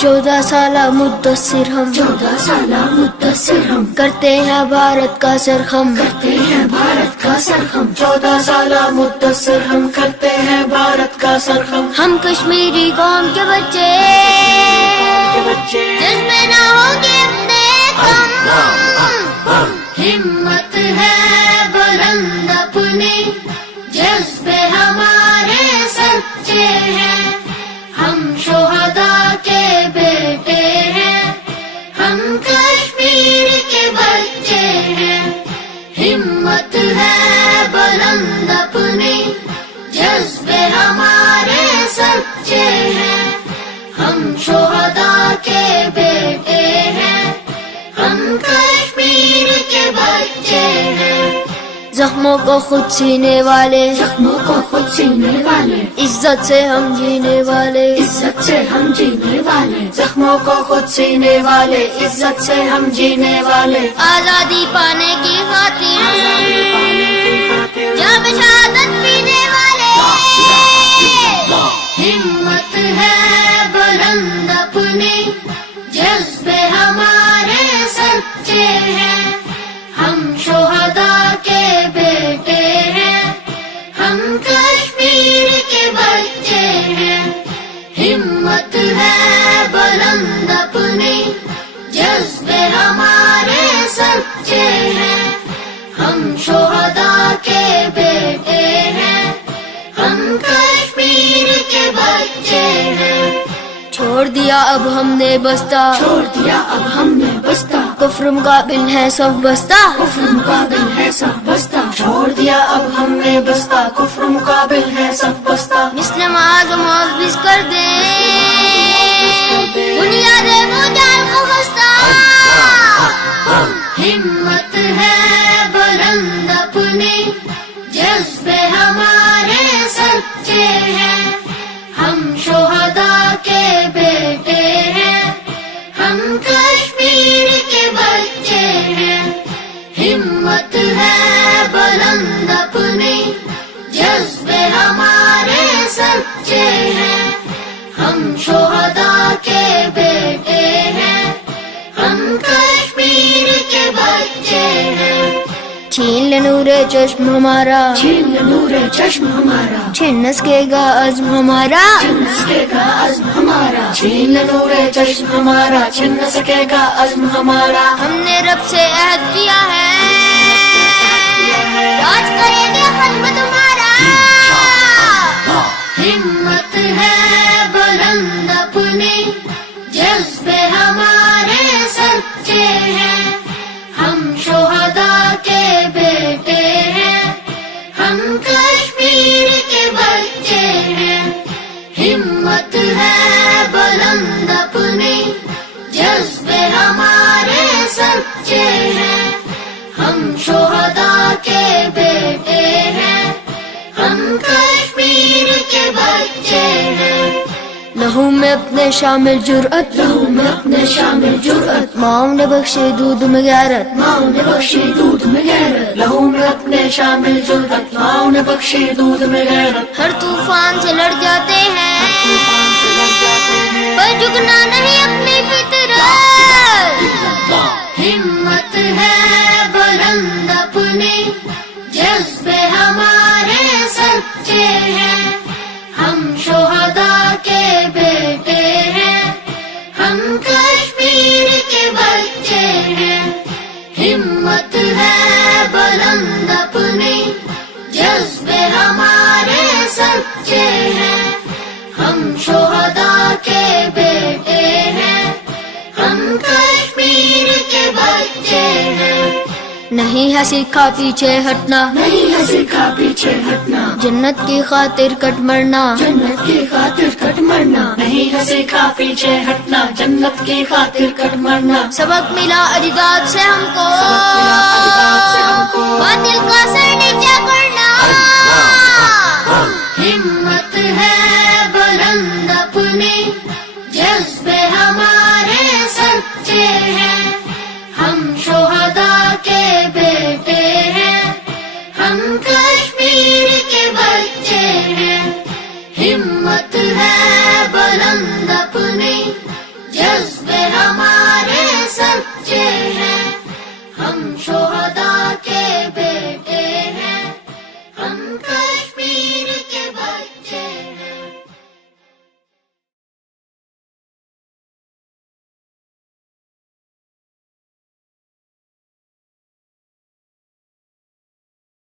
14 سالہ مدثر ہم، 14 سالہ مدثر ہم، کرتے ہیں بھارت کا سرخم، کرتے ہیں بھارت کا سرخم، 14 سالہ مدثر ہم، کرتے ہیں بھارت کا سرخم، ہم کشمیری قوم کے بچے جس میں نہ ہوگے اپنے کم، ہمت ہے بلند اپنی، جذبے ہمارے سچے ہیں، ہم شہداء کے بیٹے ہیں، ہم کشمیر کے بچے ہیں، ہمت ہے بلند اپنی، جذبے ہمارے سچے ہیں، ہم شہداء کے بیٹے ہیں، ہم کشمیر کے بچے ہیں، زخموں کو خود سینے والے، زخموں کو خود سینے والے، عزت سے ہم جینے والے، عزت سے ہم جینے والے، زخموں کو خود سینے والے، عزت سے ہم جینے والے، آزادی پانے کی خاطر جب شہادت پینے والے، ہمت ہے بلند اپنی، جذبے ہمارے سچے ہیں، ہم شہداء کے بیٹے ہیں، ہم کشمیر کے بچے ہیں، ہمت ہے بلند اپنی، جذبے ہمارے سچے ہیں، ہم شہداء کے بیٹے ہیں، ہم کشمیر کے بچے ہیں، چھوڑ دیا اب ہم نے بستہ، چھوڑ دیا اب ہم نے بستہ، کفر مقابل ہے سب بستہ، کفر مقابل ہے سب بستہ، چھوڑ دیا اب ہم نے بستہ، کفر مقابل ہے سب بستہ، مسلم اعظم حافظ کر دے بنیادیں وہ جان کو خستہ، ہمت ہے بلند اپنی، جذبے ہمارے سچے ہیں، ہم شہداء کے بیٹے ہیں، ہم کشمیر کے بچے ہیں، ہمت ہے بلند اپنی، جذبے ہمارے سچے ہیں، ہم شہداء کے بیٹے ہیں، ہم کشمیر کے بچے ہیں، چھین لے نور چشم ہمارا، چھین لے نور چشم ہمارا، چھن سکے گا عزم ہمارا، چھن سکے گا عزم ہمارا، چھین لے نور چشم ہمارا، چھن سکے گا عزم ہمارا، ہم نے رب سے عہد کیا ہے راج کریں گے ختم تمہارا، ہمت ہے بلند اپنی، جذبے ہمارے سچے ہیں، ہم شہداء کے بیٹے ہیں، ہم کشمیر کے بچے ہیں، ہمت ہے بلند اپنی، جذبے ہمارے سچے ہیں، ہم شہداء کے بیٹے ہیں، ہم کشمیر کے بچے ہیں، لہو میں اپنے شامل جرأت، لہو میں اپنے شامل جرأت، ماؤں نے بخشے دودھ میں غیرت، ماؤں نے بخشی دودھ میں غیرت، لہو میں اپنے شامل جرأت، ماؤں نے بخشی دودھ میں غیرت، ہر طوفان سے لڑ جاتے ہیں طوفان سے لڑ جاتے ہیں، پر جھکنا نہیں اپنی فطرت، ہمت ہے بلند اپنی، جذبے ہمارے سچے ہیں، ہم شہداء کے بیٹے ہیں، ہم کشمیر کے بچے ہیں، ہمت ہے بلند اپنی، جذبے ہمارے سچے ہیں، ہم شہداء کے بیٹے ہیں، ہم کشمیر کے بچے ہیں، نہیں ہے سیکھا پیچھے ہٹنا، نہیں ہے سیکھا پیچھے ہٹنا، جنت کی خاطر کٹ مرنا، جنت کی خاطر کٹ مرنا، نہیں ہے سیکھا پیچھے ہٹنا، جنت کی خاطر کٹ مرنا، سبق ملا اجداد سے ہم کو سبق ملا اجداد سے ہم کو، باطل کا سر نیچا کرنا، ہمت ہے بلند اپنی، جذبے ہمارے سچے ہیں، ہم شہداء کے بیٹے ہیں، ہم کشمیر کے بچے ہیں، ہمت ہے بلند اپنی، شہداء